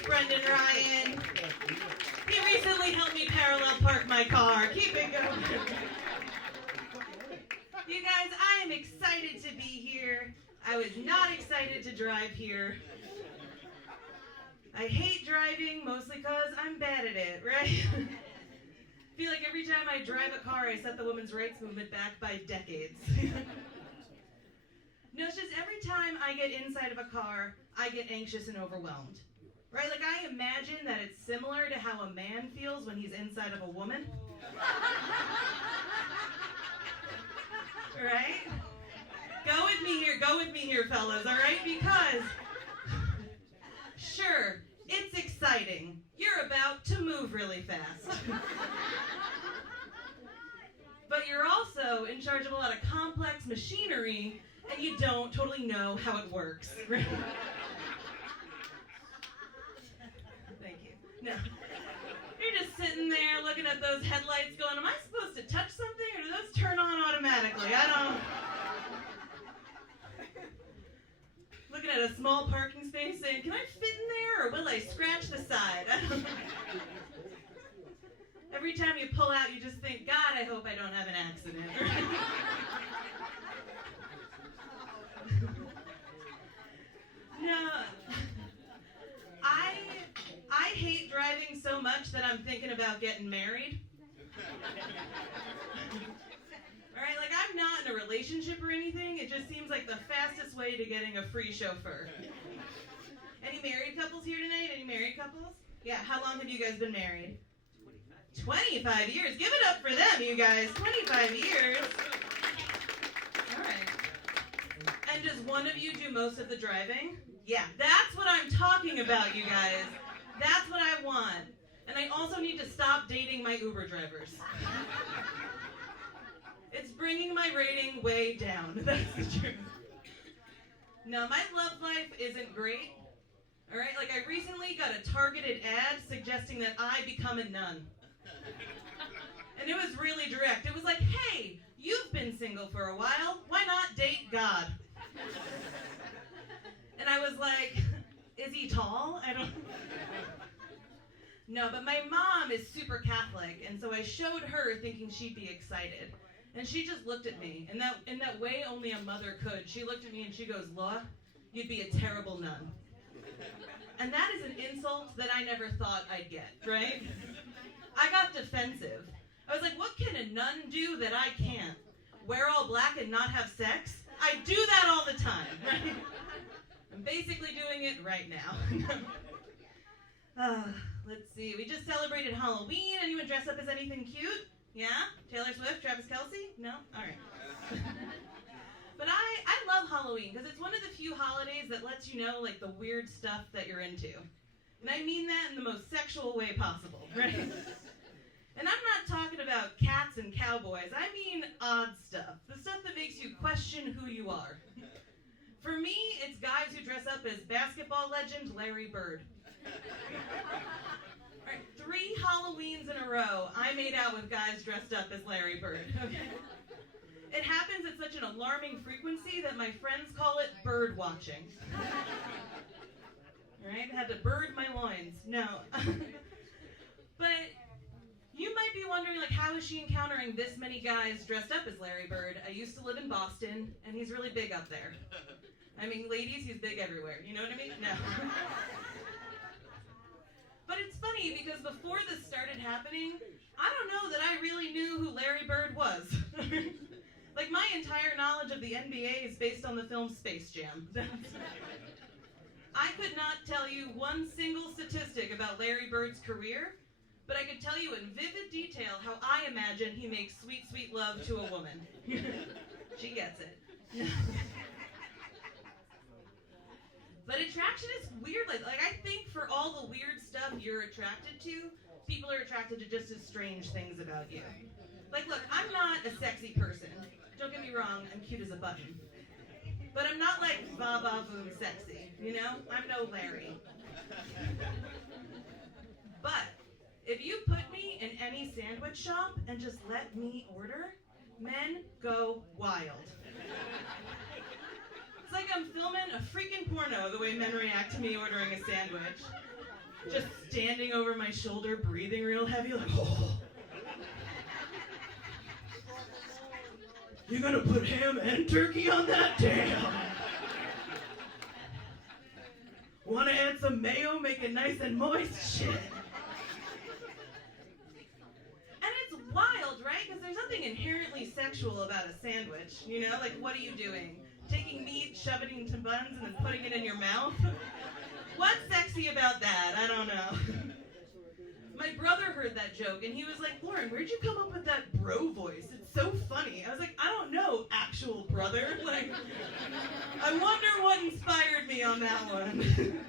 is Brendan Ryan. He recently helped me parallel park my car. Keep it going. You guys, I am excited to be here. I was not excited to drive here. I hate driving, mostly because I'm bad at it, right? I feel like every time I drive a car, I set the women's rights movement back by decades. No, it's just every time I get inside of a car, I get anxious and overwhelmed. Right? Like, I imagine that it's similar to how a man feels when he's inside of a woman. Right? Go with me here, fellas, all right? Because, sure, it's exciting. You're about to move really fast. But you're also in charge of a lot of complex machinery, and you don't totally know how it works. Right? Thank you. No. You're just sitting there looking at those headlights going, am I supposed to touch something, or do those turn on automatically? I don't... Looking at a small parking space saying, can I fit in there, or will I scratch the side? I don't know. Every time you pull out, you just think, God, I hope I don't have an accident. No. I hate driving so much that I'm thinking about getting married. Alright, like, I'm not in a relationship or anything. It just seems like the fastest way to getting a free chauffeur. Any married couples here tonight? Any married couples? Yeah, how long have you guys been married? 25 years. Give it up for them, you guys. 25 years. All right. And does one of you do most of the driving? Yeah, that's what I'm talking about, you guys. That's what I want. And I also need to stop dating my Uber drivers. It's bringing my rating way down. That's the truth. No, my love life isn't great. All right, like, I recently got a targeted ad suggesting that I become a nun. And it was really direct. It was like, hey, you've been single for a while. Why not date God? And I was like, is he tall? I don't... No, but my mom is super Catholic, and so I showed her thinking she'd be excited. And she just looked at me, and in that way only a mother could. She looked at me and she goes, Laura, you'd be a terrible nun. And that is an insult that I never thought I'd get, right? I got defensive. I was like, what can a nun do that I can't? Wear all black and not have sex? I do that all the time, right? I'm basically doing it right now. Let's see, we just celebrated Halloween. Anyone dress up as anything cute? Yeah? Taylor Swift, Travis Kelce? No? All right. But I love Halloween because it's one of the few holidays that lets you know, like, the weird stuff that you're into. And I mean that in the most sexual way possible, right? And I'm not talking about cats and cowboys. I mean odd stuff. The stuff that makes you question who you are. For me, it's guys who dress up as basketball legend Larry Bird. All right, 3 Halloweens in a row, I made out with guys dressed up as Larry Bird. Okay? It happens at such an alarming frequency that my friends call it bird watching. All right, had to bird my loins. No. But you might be wondering, like, how is she encountering this many guys dressed up as Larry Bird? I used to live in Boston, and he's really big up there. I mean, ladies, he's big everywhere. You know what I mean? No. But it's funny, because before this started happening, I don't know that I really knew who Larry Bird was. Like, my entire knowledge of the NBA is based on the film Space Jam. I could not tell you one single statistic about Larry Bird's career, but I could tell you in vivid detail how I imagine he makes sweet, sweet love to a woman. She gets it. But attraction is weird. Like, I think for all the weird stuff you're attracted to, people are attracted to just as strange things about you. Like, look, I'm not a sexy person. Don't get me wrong, I'm cute as a button. But I'm not like ba-ba-boom sexy, you know? I'm no Larry. But if you put me in any sandwich shop and just let me order, men go wild. It's like I'm filming a freaking porno the way men react to me ordering a sandwich. just standing over my shoulder, breathing real heavy, like, oh. You gonna put ham and turkey on that? Damn. Wanna add some mayo, make it nice and moist? Shit. And it's wild, right? Because there's something inherently sexual about a sandwich, you know? Like, what are you doing? Taking meat, shoving it into buns, and then putting it in your mouth? What's sexy about that? I don't know. My brother heard that joke, and he was like, Lauren, where'd you come up with that bro voice? It's so funny. I was like, I don't know, actual brother. Like, I wonder what inspired me on that one.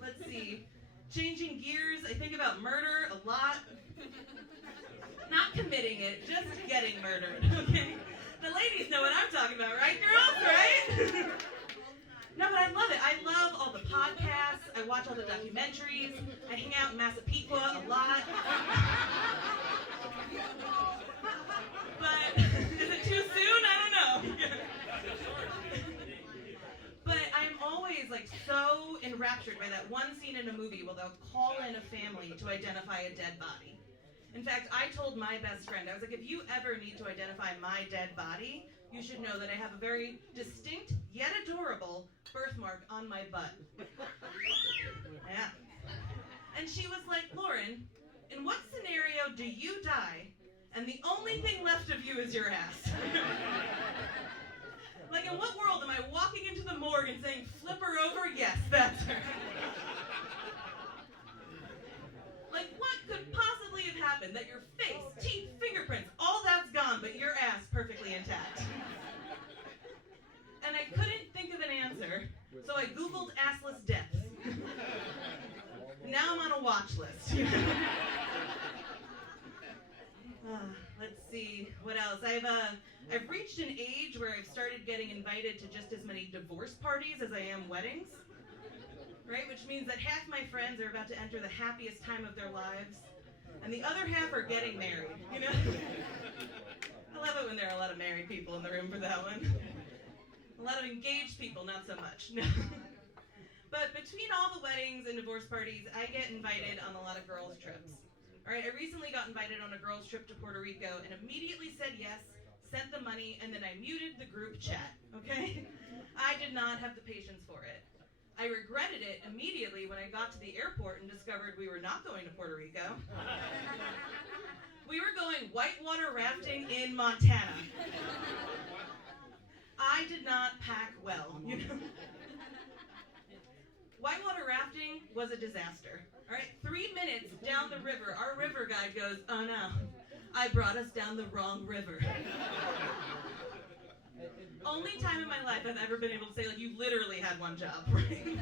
Let's see. Changing gears, I think about murder a lot. Not committing it, just getting murdered, okay? The ladies know what I'm talking about, right, girls? Right? No, but I love it. I love all the podcasts. I watch all the documentaries. I hang out in Massapequa a lot. But is it too soon? I don't know. But I'm always like so enraptured by that one scene in a movie where they'll call in a family to identify a dead body. In fact, I told my best friend, I was like, if you ever need to identify my dead body, you should know that I have a very distinct yet adorable birthmark on my butt. Yeah. And she was like, Lauren, in what scenario do you die and the only thing left of you is your ass? Like, in what world am I walking into the morgue and saying, flip her over? Yes, that's her. Like, what could possibly have happened that your face, teeth, fingerprints, all that's gone, but your ass perfectly intact? And I couldn't think of an answer, so I Googled assless deaths. Now I'm on a watch list. Let's see, what else? I've reached an age where I've started getting invited to just as many divorce parties as I am weddings. Right? Which means that half my friends are about to enter the happiest time of their lives, and the other half are getting married, you know? I love it when there are a lot of married people in the room for that one. A lot of engaged people, not so much. No. But between all the weddings and divorce parties, I get invited on a lot of girls' trips. All right, I recently got invited on a girls' trip to Puerto Rico and immediately said yes, sent the money, and then I muted the group chat, okay? I did not have the patience for it. I regretted it immediately when I got to the airport and discovered we were not going to Puerto Rico. We were going whitewater rafting in Montana. I did not pack well, you know. Whitewater rafting was a disaster. All right, 3 minutes down the river, our river guide goes, oh no, I brought us down the wrong river. Only time in my life I've ever been able to say, like, you literally had one job, right?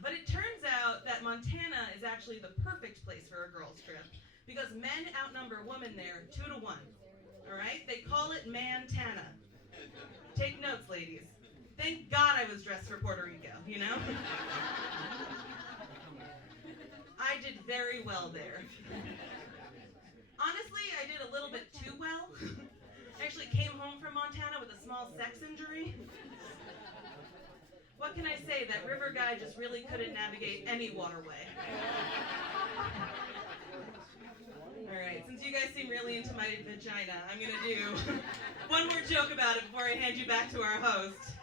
But it turns out that Montana is actually the perfect place for a girls' trip because men outnumber women there 2 to 1. All right? They call it Man-tana. Take notes, ladies. Thank God I was dressed for Puerto Rico, you know? I did very well there. Honestly, I did a little bit too well. I actually came home from Montana with a small sex injury. What can I say? That river guy just really couldn't navigate any waterway. All right, since you guys seem really into my vagina, I'm going to do one more joke about it before I hand you back to our host.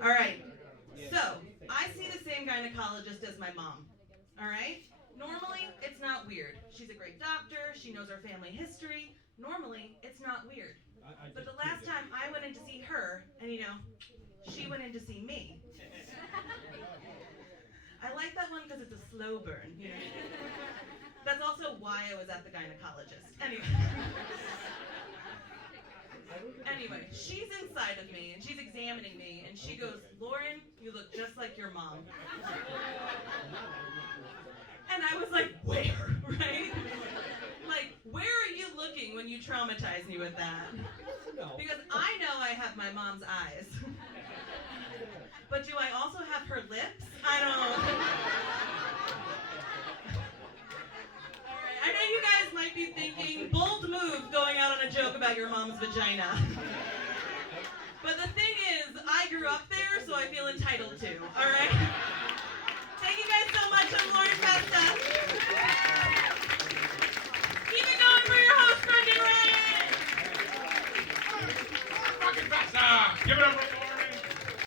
All right, so I see the same gynecologist as my mom, all right? Normally, it's not weird. She's a great doctor. She knows our family history. Normally, it's not weird. But the last time I went in to see her, and you know, she went in to see me. I like that one because it's a slow burn, you know. That's also why I was at the gynecologist. Anyway, she's inside of me, and she's examining me, and she goes, Lauren, you look just like your mom. And I was like, where, right? Like, where are you looking when you traumatize me with that? Because I know I have my mom's eyes. But do I also have her lips? I don't. All right, I know you guys might be thinking, bold move going out on a joke about your mom's vagina. But the thing is, I grew up there, so I feel entitled to, all right? Give it up.